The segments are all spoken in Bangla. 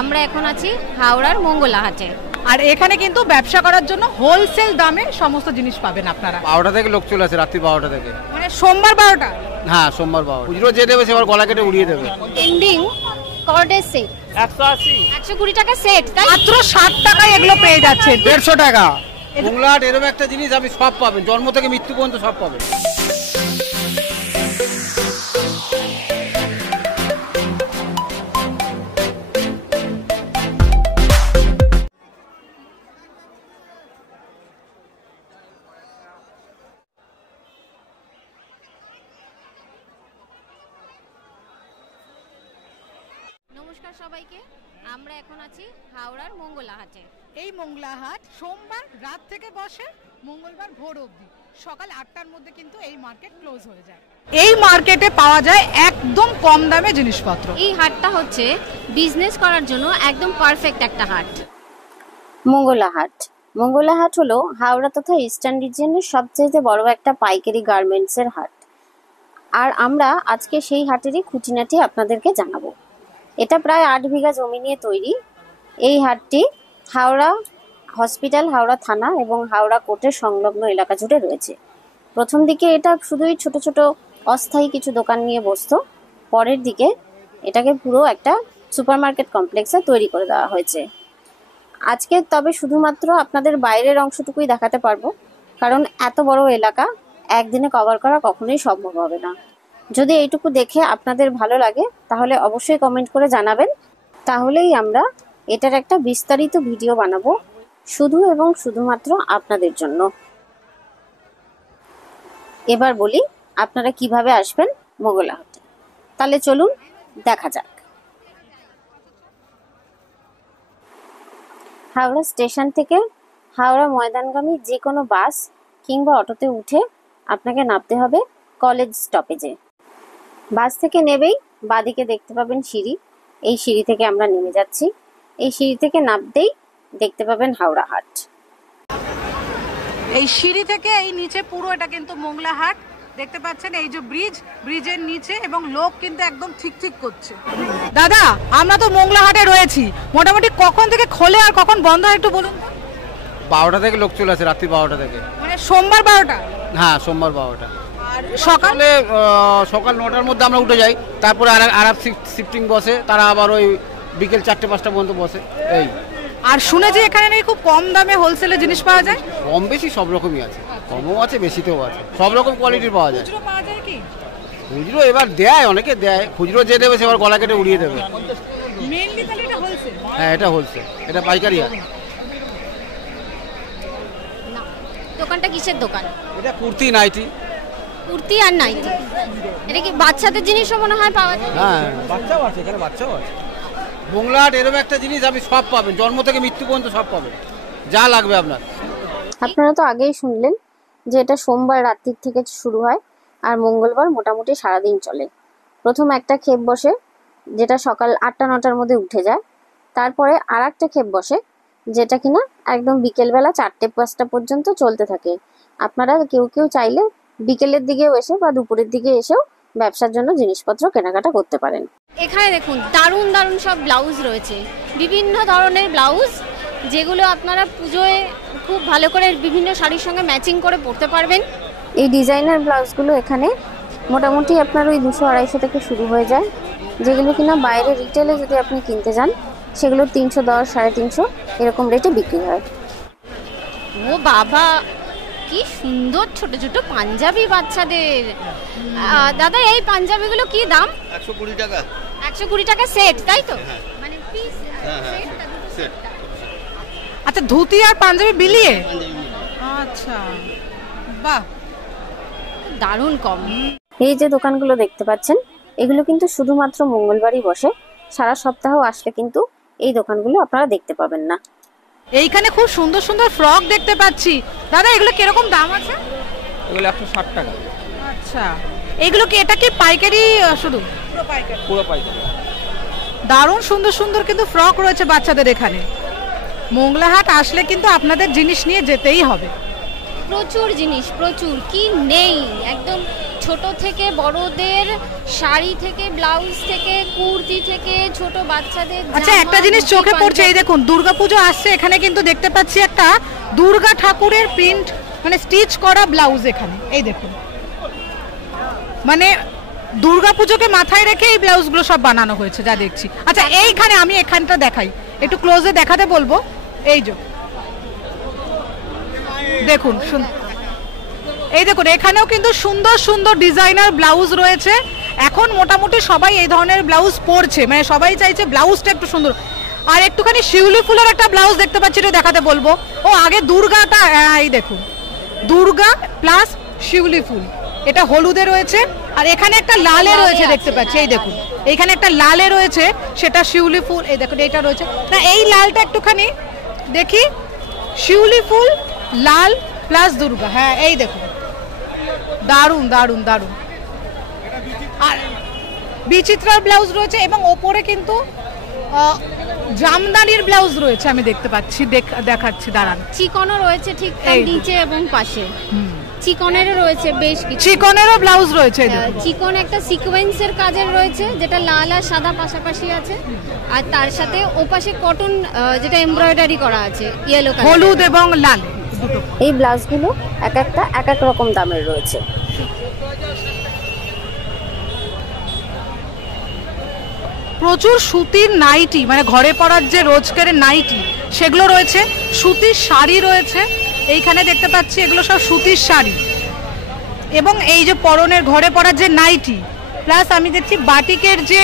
আমরা এখন আছি হাওড়ার মঙ্গলাহাটে, আর এখানে কিন্তু ব্যবসা করার জন্য হোলসেল দামে সমস্ত জিনিস পাবেন আপনারা। 12টা থেকে লোক চলে আসে, রাত্রি 12টা থেকে। মানে সোমবার 12টা? হ্যাঁ, সোমবার 12টা। খুচরো যে দেবে সেবার গলা কেটে উড়িয়ে দেবে। এন্ডিং কর্ডের সেট 180 120 টাকা সেট, তাই মাত্র 60 টাকায় এগুলো পেয়ে যাচ্ছে। 150 টাকা। মঙ্গলাহাট এরকম একটা জিনিস আপনি সব পাবেন, জন্ম থেকে মৃত্যু পর্যন্ত সব পাবেন। নমস্কার সবাইকে, আমরা এখন আছি হাওড়ার মঙ্গলাহাটে। এই মঙ্গলাহাট সোমবার রাত থেকে বসে, মঙ্গলবার ভোর অবধি। সকাল 8টার মধ্যে কিন্তু এই মার্কেট ক্লোজ হয়ে যায়। এই মার্কেটে পাওয়া যায় একদম কম দামে জিনিসপত্র। এই হাটটা হচ্ছে বিজনেস করার জন্য একদম পারফেক্ট একটা হাট। মঙ্গলাহাট হলো হাওড়া তথা ইস্টার্ন রিজিয়নের সবচেয়ে বড় একটা পাইকারি গার্মেন্টসের হাট। আর আমরা আজকে সেই হাটেরই খুঁটিনাটি আপনাদেরকে জানাবো। এটা প্রায় 8 বিঘা জমি নিয়ে তৈরি। এই হাটটি হাওড়া হসপিটাল, হাওড়া থানা এবং হাওড়া কোর্টের সংলগ্ন এলাকা জুড়ে রয়েছে। প্রথম দিকে এটা শুধুই ছোট ছোট অস্থায়ী কিছু দোকান নিয়ে বসতো। পরের দিকে এটাকে পুরো একটা সুপারমার্কেট কমপ্লেক্সে তৈরি করে দেওয়া হয়েছে। আজকে তবে শুধুমাত্র আপনাদের বাইরের অংশটুকুই দেখাতে পারবো, কারণ এত বড় এলাকা একদিনে কভার করা কখনোই সম্ভব হবে না। যদি এইটুকু দেখে আপনাদের ভালো লাগে তাহলে অবশ্যই কমেন্ট করে জানাবেন, তাহলেই আমরা এটার একটা বিস্তারিত ভিডিও বানাবো শুধু এবং শুধুমাত্র আপনাদের জন্য। এবার বলি আপনারা কিভাবে আসবেন মঙ্গলাহাটে। তাহলে চলুন দেখা যাক। হাওড়া স্টেশন থেকে হাওড়া ময়দানগামী যে কোনো বাস কিংবা অটোতে উঠে আপনাকে নামতে হবে কলেজ স্টপেজে। বাস থেকে নেবেই বাঁদিকে দেখতে পাবেন সিঁড়ি। এই সিঁড়ি থেকে আমরা নেমে যাচ্ছি। এই সিঁড়ি থেকে নামতেই দেখতে পাবেন হাওড়া হাট। এই সিঁড়ি থেকে এই নিচে পুরো এটা কিন্তু মঙ্গলাহাট দেখতে পাচ্ছেন। এই যে ব্রিজের নিচে, এবং লোক কিন্তু একদম ঠিক করছে। দাদা, আমরা তো মঙ্গলাহাটে রয়েছি, মোটামুটি কখন থেকে খোলে আর কখন বন্ধ হয় একটু বলুন। 12টা থেকে লোক চলে আসে, রাত্রি 12টা থেকে। মানে সোমবার 12টা? হ্যাঁ, সোমবার 12টা। আর সকাল 9টার মধ্যে আমরা উঠে যাই, তারপরে আর শিফটিং বসে, তারা আবার ওই বিকেল 4টে-5টা পর্যন্ত বসে। এই আর শুনেছি এখানে নাকি খুব কম দামে হোলসেলে জিনিস পাওয়া যায়। কম বেশি সব রকমই আছে, কমও আছে বেশিতেও আছে, সব রকম কোয়ালিটির পাওয়া যায়। খুচরো পাওয়া যায় কি? খুচরো এবার দেয়, অনেকে দেয়। খুচরো যে দেবে সেবার গলা কেটে উড়িয়ে দেবে। মেইনলি তাহলে এটা হোলসেল? হ্যাঁ, এটা হোলসেল, এটা পাইকারি হাট। না, দোকানটা কিসের দোকান? এটা কুর্তি, নাইটি। কুর্তি আর নাইটি? এটা কি বাচ্চাদের জিনিসও মনে হয় পাওয়া যায়? হ্যাঁ, বাচ্চাও আছে, এখানে বাচ্চাও আছে। মঙ্গলাহাট এরকম একটা জিনিস আপনি সব পাবেন, জন্ম থেকে মৃত্যু পর্যন্ত সব পাবেন, যা লাগবে আপনার। আপনারা তো আগেই শুনলেন যে এটা সোমবার রাত্রির থেকে শুরু হয় আর মঙ্গলবার মোটামুটি সারাদিন চলে। প্রথম একটা ক্ষেপ বসে যেটা সকাল 8টা-9টার মধ্যে উঠে যায়। তারপরে আর একটা ক্ষেপ বসে যেটা কিনা একদম বিকেলবেলা 4টে-5টা পর্যন্ত চলতে থাকে। আপনারা কেউ চাইলে বিকেলের দিকেও এসে বা দুপুরের দিকে এসেও ব্যবসার জন্য জিনিসপত্র কেনাকাটা করতে পারেন। এখানে দেখুন দারুণ দারুণ সব ব্লাউজ রয়েছে, বিভিন্ন ধরনের ব্লাউজ, যেগুলো আপনারা পুজোয় খুব ভালো করে বিভিন্ন শাড়ির সঙ্গে ম্যাচিং করে পরতে পারবেন। এই ডিজাইনার ব্লাউজগুলো এখানে মোটামুটি আপনার ওই 200-250 থেকে শুরু হয়ে যায়, যেগুলো কিনা বাইরে রিটেলে যদি আপনি কিনতে যান সেগুলো 310-350 এরকম রেটে বিক্রি হয়। ও বাবা, কি সুন্দর ছোট ছোট পাঞ্জাবি বাচ্চাদের। দাদা, এই পাঞ্জাবিগুলো কি দাম? 120 টাকা। 120 টাকা সেট, তাই তো? মানে পিস সেট। আচ্ছা, ধুতি আর পাঞ্জাবি বিলিয়ে? আচ্ছা, বাহ, দারুণ কম। এই যে দোকানগুলো দেখতে পাচ্ছেন এগুলো কিন্তু শুধুমাত্র মঙ্গলবারই বসে। সারা সপ্তাহ আসলে কিন্তু এই দোকানগুলো আপনারা দেখতে পাবেন না। এইখানে খুব সুন্দর সুন্দর ফ্রক দেখতে পাচ্ছি। দাদা, এগুলো কিরকম দাম আছে? এগুলো 160 টাকা। আচ্ছা, এগুলো কি, এটা কি পাইকারি শুধু? পুরো পাইকারি। দারুণ সুন্দর সুন্দর কিন্তু ফ্রক রয়েছে বাচ্চাদের এখানে। মঙ্গলাহাট আসলে কিন্তু আপনাদের জিনিস নিয়ে যেতেই হবে। প্রচুর জিনিস, প্রচুর, কি নেই, একদম ছোট থেকে বড়দের শাড়ি থেকে, ব্লাউজ থেকে, কুর্তি থেকে, ছোট বাচ্চাদের আচ্ছা, জামা, একটা জিনিস ধুতি, চোখে পড়ছে, এই পাঞ্জাবি। দেখুন দুর্গাপুজো আসছে, এখানে কিন্তু দেখতে পাচ্ছি একটা দুর্গা ঠাকুরের প্রিন্ট মানে স্টিচ করা ব্লাউজ এখানে, এই দেখুন মানে দুর্গাপুজোকে মাথায় রেখে এই ব্লাউজগুলো সব বানানো হয়েছে যা দেখছি। আচ্ছা এইখানে আমি এখানটা দেখাই, একটু ক্লোজে দেখাতে বলবো। এই যে দেখুন, এই দেখুন এখানেও কিন্তু সুন্দর সুন্দর ডিজাইনার ব্লাউজ রয়েছে। এখন মোটামুটি সবাই এই ধরনের ব্লাউজ পরছে, মানে সবাই চাইছে ব্লাউজটা একটু সুন্দর। আর একটুখানি শিউলি ফুলের একটা ব্লাউজ দেখতে পাচ্ছি, এটা দেখাতে বলবো। ও আগে দুর্গাটা, এই দেখুন দুর্গা প্লাস শিউলি ফুল, এটা হলুদে রয়েছে। আর এখানে একটা লালে রয়েছে দেখতে পাচ্ছি, এই দেখুন এইখানে একটা লালে রয়েছে, সেটা শিউলি ফুল। এই দেখুন এইটা রয়েছে না, এই লালটা একটুখানি দেখি, শিউলি ফুল লাল প্লাস দুর্গা। হ্যাঁ এই দেখুন, দারুণ দারুণ দারুণ। আর বিচিত্রার ব্লাউজ রয়েছে এবং ওপরে কিন্তু জামদানির ব্লাউজ রয়েছে, আমি দেখতে পাচ্ছি, দেখাচ্ছি দাঁড়ান। চিকনও রয়েছে ঠিক তার নিচে এবং পাশে, চিকনেরও রয়েছে বেশ কিছু। চিকনেরও ব্লাউজ রয়েছে, এই দেখুন। চিকন একটা সিকোয়েন্সের কাজের রয়েছে, যেটা লাল আর সাদা পাশাপাশি আছে, আর তার সাথে ওপাশে কটন যেটা এমব্রয়ডারি করা আছে ইয়েলো কালার, হলুদ এবং লাল দুটো। এই ব্লাউজগুলো এক একটা এক এক রকম দামের রয়েছে। প্রচুর সুতির নাইটি, মানে ঘরে পরার যে রোজকারের নাইটি সেগুলো রয়েছে, সুতির শাড়ি রয়েছে এইখানে দেখতে পাচ্ছি, এগুলো সব সুতির শাড়ি। এবং এই যে পরনের ঘরে পরার যে নাইটি, প্লাস আমি দেখছি বাটিকের যে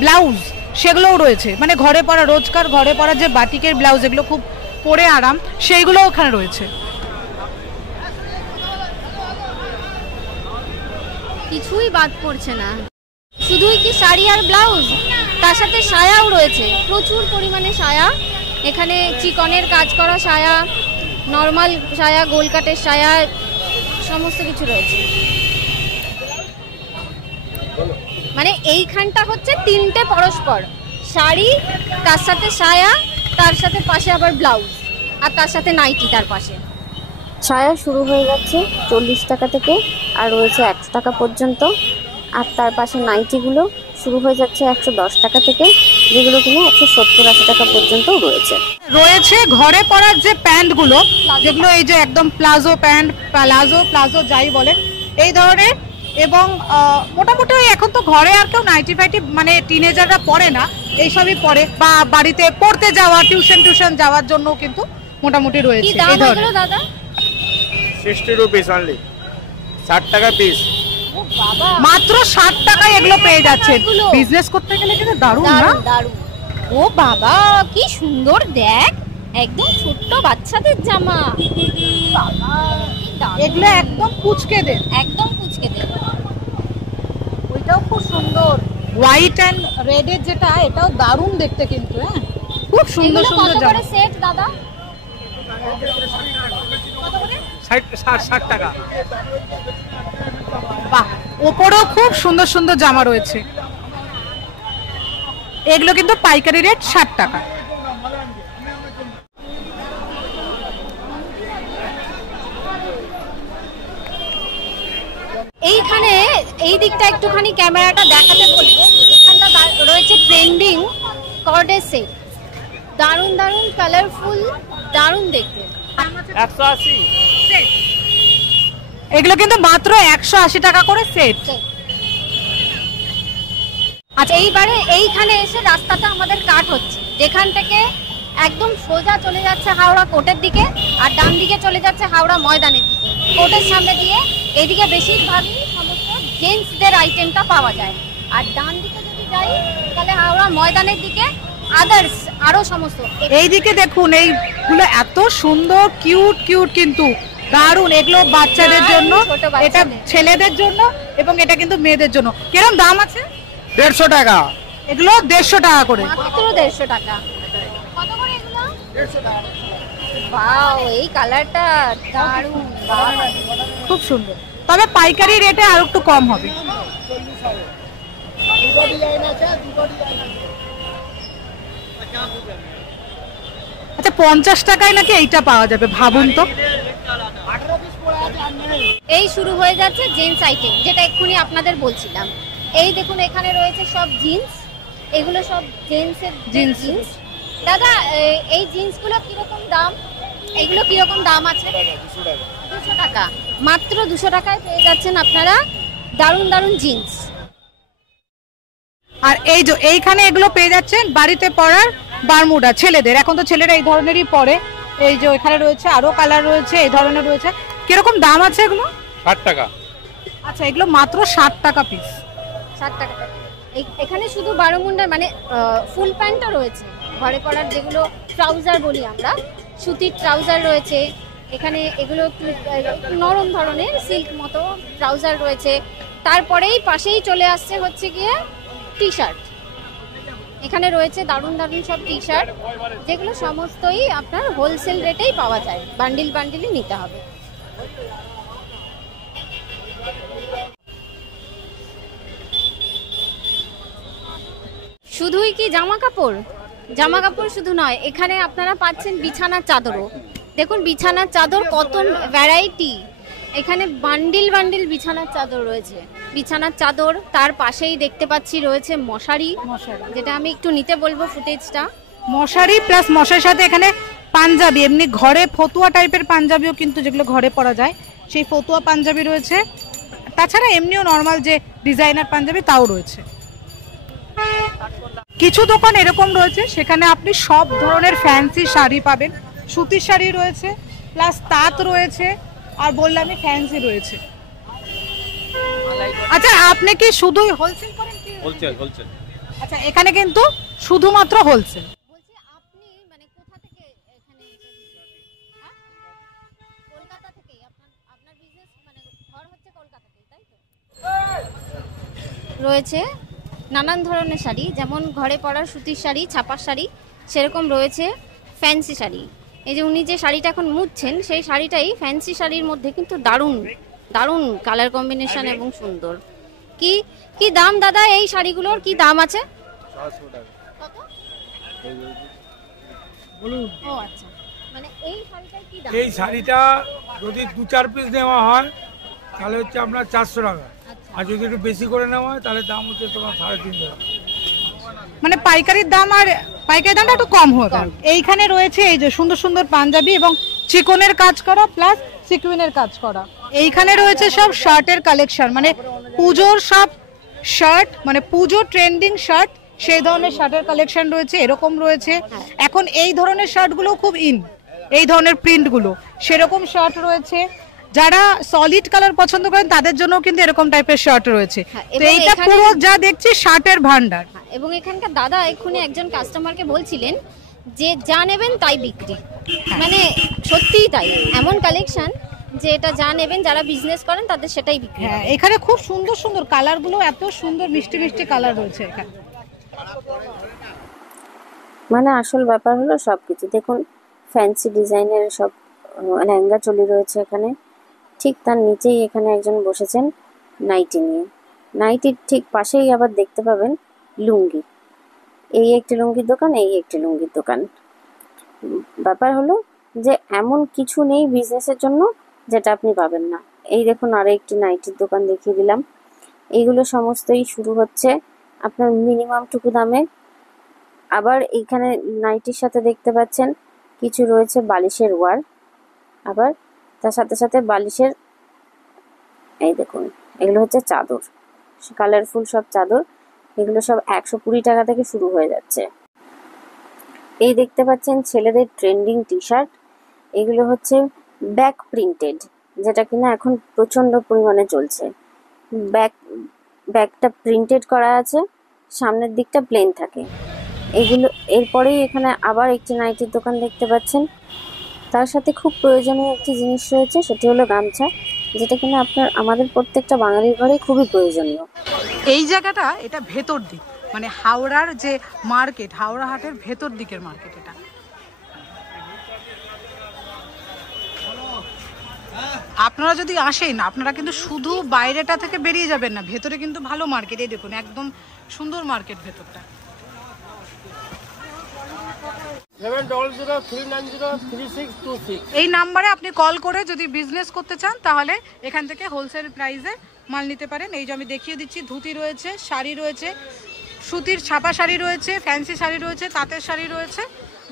ব্লাউজ সেগুলোও রয়েছে, মানে ঘরে পরা রোজকার ঘরে পরার যে বাটিকের ব্লাউজ, এগুলো খুব পরে আরাম, সেইগুলো ওখানে রয়েছে। কিছুই বাদ পড়ছে না। শুধুই কি শাড়ি আর ব্লাউজ, তার সাথে সায়াও রয়েছে, প্রচুর পরিমাণে সায়া। এখানে চিকনের কাজ করা সায়া, নর্মাল সায়া, গোল কাটের সায়া, সমস্ত কিছু রয়েছে। মানে এইখানটা হচ্ছে তিনটে পরস্পর, শাড়ি, তার সাথে সায়া, তার সাথে পাশে আবার ব্লাউজ, আর তার সাথে নাইটি তার পাশে। সায়া শুরু হয়ে যাচ্ছে 40 টাকা থেকে আর রয়েছে 100 টাকা পর্যন্ত। আর তার পাশে নাইটিগুলো শুরু হয়ে যাচ্ছে 110 টাকা থেকে, যেগুলো কিনা 170-80 টাকা পর্যন্তও রয়েছে। রয়েছে ঘরে পরার যে প্যান্টগুলো, যেগুলো এই যে একদম প্লাজো প্যান্ট, প্লাজো যাই বলেন এই ধরনের। এবং মোটামুটি এখন তো ঘরে আর কেউ নাইটি ফাইটি মানে টিনেজাররা পরে না, এইসবই পরে, বা বাড়িতে পড়তে যাওয়া, টিউশন যাওয়ার জন্য কিন্তু মোটামুটি রয়েছে কি দাম এই ধরনের। এগুলো দাদা? 60 রুপিস অনলি, 60 টাকা পিস। ও বাবা, মাত্র 60 টাকায় এগুলো পেয়ে যাচ্ছে। এগুলো। বিজনেস করতে গেলে কিন্তু দারুণ না? দারুণ দারুণ। ও বাবা কি সুন্দর, দেখ একদম ছোট্ট বাচ্চাদের জামা। বাবা কি দারুণ, এগুলো একদম কুচকেদের, একদম কুচকে দে। ওইটাও খুব সুন্দর, হোয়াইট অ্যান্ড রেড এর যেটা, এটাও দারুণ দেখতে কিন্তু। হ্যাঁ খুব সুন্দর এগুলো সুন্দর কত জামা। করে সেট দাদা? 60 টাকা। বাহ, ওপরেও খুব সুন্দর সুন্দর জামা রয়েছে। এগুলো কিন্তু পাইকারি রেট 60 টাকা। এইখানে এই দিকটা একটুখানি ক্যামেরাটা দেখাতে বলবো। এখানটা রয়েছে ট্রেন্ডিং কর্ডের সেট, দারুণ দারুণ কালারফুল, দারুণ দেখতে। 180। এগুলো কিন্তু মাত্র 180 টাকা করে সেট। আচ্ছা, এইবারে এইখানে এসে রাস্তাটা আমাদের কাট হচ্ছে, যেখান থেকে একদম সোজা চলে যাচ্ছে হাওড়া কোর্টের দিকে, আর ডান দিকে চলে যাচ্ছে হাওড়া ময়দানের দিকে। কোর্টের সামনে দিয়ে এদিকে বেশিরভাগই সমস্ত জেন্টসদের আইটেমটা পাওয়া যায়, আর ডান দিকে যদি যাই তাহলে হাওড়া ময়দানের দিকে আদার্স আরো সমস্ত। এইদিকে দেখুন, এইগুলো এত সুন্দর কিউট কিন্তু দারুণ। এগুলো বাচ্চাদের জন্য, ছোট বাচ্চাদের। এটা ছেলেদের জন্য, এবং এটা কিন্তু মেয়েদের জন্য। কিরকম দাম আছে? 150 টাকা। এগুলো 150 টাকা করে। মাত্র 150 টাকা। কত করে এগুলো? 150 টাকা। ওয়াও, এই কালারটা দারুণ, খুব সুন্দর, তবে পাইকারি রেটে আর একটু কম হবে। আচ্ছা 50 টাকায় নাকি এইটা পাওয়া যাবে, ভাবুন তো। এই শুরু হয়ে যাচ্ছে জেন্টস আইটেম, যেটা এক্ষুনি আপনাদের বলছিলাম। এই দেখুন এখানে রয়েছে সব জিন্স, এগুলো সব জেন্টসের জিন্স। দাদা এই জিন্সগুলো কিরকম দাম? এগুলো কিরকম দাম আছে? 200 টাকা, মাত্র 200 টাকায় পেয়ে যাচ্ছেন আপনারা দারুণ দারুণ জিন্স। আর এই যে এইখানে এগুলো পেয়ে যাচ্ছেন বাড়িতে পরার বারমুডা ছেলেদের। এখন তো ছেলেরা এই ধরনেরই পরে। এই যে এখানে রয়েছে আরো কালার রয়েছে, এই ধরনের রয়েছে। কিরকম দাম আছে এগুলো? 60 টাকা। আচ্ছা, এগুলো মাত্র 60 টাকা পিস। 60 টাকা। এখানে শুধু বারমুন্ডার মানে ফুল প্যান্টও রয়েছে, ঘরে পরার যেগুলো ট্রাউজার বলি আমরা, সুতির ট্রাউজার রয়েছে এখানে। এগুলো একটু নরম ধরনের সিল্ক মতো ট্রাউজার রয়েছে। তারপরেই পাশেই চলে আসছে হচ্ছে গিয়ে টি শার্ট। এখানে রয়েছে দারুণ দারুণ সব টি শার্ট, যেগুলো সমস্তই আপনার হোলসেল রেটেই পাওয়া যায়, বান্ডিল বান্ডিলই নিতে হবে। শুধুই কি জামা কাপড়? জামা কাপড় শুধু নয়, এখানে আপনারা পাচ্ছেন বিছানার চাদরও। দেখুন বিছানার চাদর কত ভ্যারাইটি, এখানে বান্ডিল বান্ডিল বিছানার চাদর রয়েছে। বিছানার চাদর, তার পাশেই দেখতে পাচ্ছি রয়েছে মশারি, যেটা আমি একটু নিতে বলবো ফুটেজটা। মশারি প্লাস মশারির সাথে এখানে পাঞ্জাবি, এমনি ঘরে ফতুয়া টাইপের পাঞ্জাবিও কিন্তু যেগুলো ঘরে পরা যায়, সেই ফতুয়া পাঞ্জাবি রয়েছে। তাছাড়া এমনিও নর্মাল যে ডিজাইনার পাঞ্জাবি তাও রয়েছে। কিছু দোকান এরকম রয়েছে সেখানে আপনি সব ধরনের ফ্যান্সি শাড়ি পাবেন। সুতির শাড়ি রয়েছে, প্লাস তাঁত রয়েছে, আর বললামই ফ্যান্সি রয়েছে। আচ্ছা, আপনি কি শুধু হোলসেল করেন? হোলসেল। আচ্ছা, এখানে কিন্তু শুধুমাত্র হোলসেল। বলছি আপনি মানে কোথা থেকে এখানে কলকাতা থেকেই? আপনার বিজনেস মানে ঘর হচ্ছে কলকাতাতেই, তাই তো? রয়েছে নানান ধরনের শাড়ি, যেমন ঘরে পরার সুতির শাড়ি, ছাপার শাড়ি, সেরকম রয়েছে ফ্যান্সি শাড়ি। এই যে উনি যে শাড়িটা এখন মুছছেন, সেই শাড়িটাই ফ্যান্সি শাড়ির মধ্যে কিন্তু দারুণ দারুণ কালার কম্বিনেশন এবং সুন্দর। কি কি দাম দাদা এই শাড়িগুলোর? কি দাম আছে? 400 টাকা। কত বলুন। ও আচ্ছা, মানে এই শাড়িটার কি দাম? এই শাড়িটা যদি 2-4 পিস নেওয়া হয় তাহলে হচ্ছে আপনার 400 টাকা, আর যদি একটু বেশি করে নেওয়া হয় তাহলে দাম হচ্ছে তোমার 350 টাকা। মানে পাইকারির দাম, আর পাইকারি দামটা একটু কম হবে। এইখানে রয়েছে এই যে সুন্দর সুন্দর পাঞ্জাবি এবং চিকনের কাজ করা প্লাস সিকুইনের কাজ করা। এইখানে রয়েছে সব শার্টের কালেকশন, মানে পুজোর সব শার্ট, মানে পুজো ট্রেন্ডিং শার্ট, সেই ধরনের শার্টের কালেকশন রয়েছে। এরকম রয়েছে এখন এই ধরনের শার্টগুলো খুব ইন, এই ধরনের প্রিন্টগুলো, সেরকম শার্ট রয়েছে। যারা সলিড কালার পছন্দ করেন তাদের জন্য কিন্তু এরকম টাইপের শার্ট রয়েছে। তো এইটা পুরো যা দেখছি শার্টের ভান্ডার। এবং এখানকার দাদা এক্ষুনি একজন কাস্টমারকে বলছিলেন যে যা নেবেন তাই বিক্রি, মানে সত্যিই তাই, এমন কালেকশন যে এটা যা নেবেন যারা বিজনেস করেন তাদের সেটাই বিক্রি। হ্যাঁ, এখানে খুব সুন্দর সুন্দর কালারগুলো, এত সুন্দর মিষ্টি মিষ্টি কালার রয়েছে এখানে। মানে আসল ব্যাপার হলো সবকিছু দেখুন, ফ্যান্সি ডিজাইনের সব লেহেঙ্গা চলি রয়েছে এখানে। ঠিক তার নিচেই এখানে একজন বসেছেন নাইটি নিয়ে। নাইটির ঠিক পাশেই আবার দেখতে পাবেন লুঙ্গি। এই একটি লুঙ্গির দোকান, এই একটি লুঙ্গির দোকান। ব্যাপার হলো যে এমন কিছু নেই বিজনেসের জন্য যেটা আপনি পাবেন না। এই দেখুন আরো একটি নাইটির দোকান দেখিয়ে দিলাম। এইগুলো সমস্তই শুরু হচ্ছে আপনার মিনিমাম টুকু দামে। আবার এইখানে নাইটির সাথে দেখতে পাচ্ছেন কিছু রয়েছে বালিশের ওয়ার, আবার তার সাথে সাথে বালিশের এই দেখুন এগুলো হচ্ছে চাদর, কালারফুল সব চাদর। এগুলো সব 120 টাকা থেকে শুরু হয়ে যাচ্ছে। এই দেখতে পাচ্ছেন ছেলেদের ট্রেন্ডিং টি শার্ট, এগুলো হচ্ছে ব্যাক প্রিন্টেড, যেটা কিনা এখন প্রচন্ড পরিমাণে চলছে। ব্যাকটা প্রিন্টেড করা আছে, সামনের দিকটা প্লেন থাকে। এগুলো এরপরেই এখানে আবার একটি নাইটির দোকান দেখতে পাচ্ছেন। তার সাথে খুব প্রয়োজনীয় একটি জিনিস রয়েছে, সেটি হলো গামছা, যেটা কিনা আমাদের প্রত্যেকটা বাঙালির ঘরে খুবই প্রয়োজনীয়। এই জায়গাটা এটা ভেতর দিক, মানে হাওড়ার যে মার্কেট, হাওড়া হাটের ভেতর দিকের মার্কেট এটা। আপনারা যদি আসেন, আপনারা কিন্তু শুধু বাইরেটা থেকে বেরিয়ে যাবেন না, ভেতরে কিন্তু ভালো মার্কেট। এই দেখুন একদম সুন্দর মার্কেট ভেতরটা। 70039036626। এই নাম্বারে আপনি কল করে যদি বিজনেস করতে চান তাহলে এখান থেকে হোলসেল প্রাইসে মাল নিতে পারেন। এই যে আমি দেখিয়ে দিচ্ছি, ধুতি রয়েছে, শাড়ি রয়েছে, সুতির ছাপা শাড়ি রয়েছে, ফ্যান্সি শাড়ি রয়েছে, তাঁতের শাড়ি রয়েছে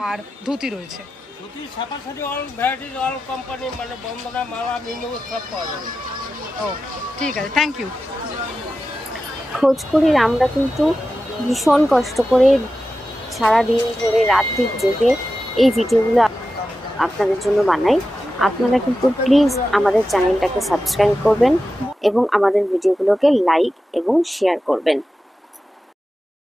আর ধুতি রয়েছে। ধুতি, ছাপা sari, all varieties, all company, মানে বন্দনা, মালা, মিনু সব পাওয়া যাবে। ও ঠিক আছে, থ্যাংক ইউ। খোঁজকুড়ির আমরা কিন্তু ভীষণ কষ্ট করে সারাদিন ধরে রাত্রির জেগে এই ভিডিওগুলো আপনাদের জন্য বানাই। আপনারা কিন্তু প্লিজ আমাদের চ্যানেলটাকে সাবস্ক্রাইব করবেন এবং আমাদের ভিডিওগুলোকে লাইক এবং শেয়ার করবেন।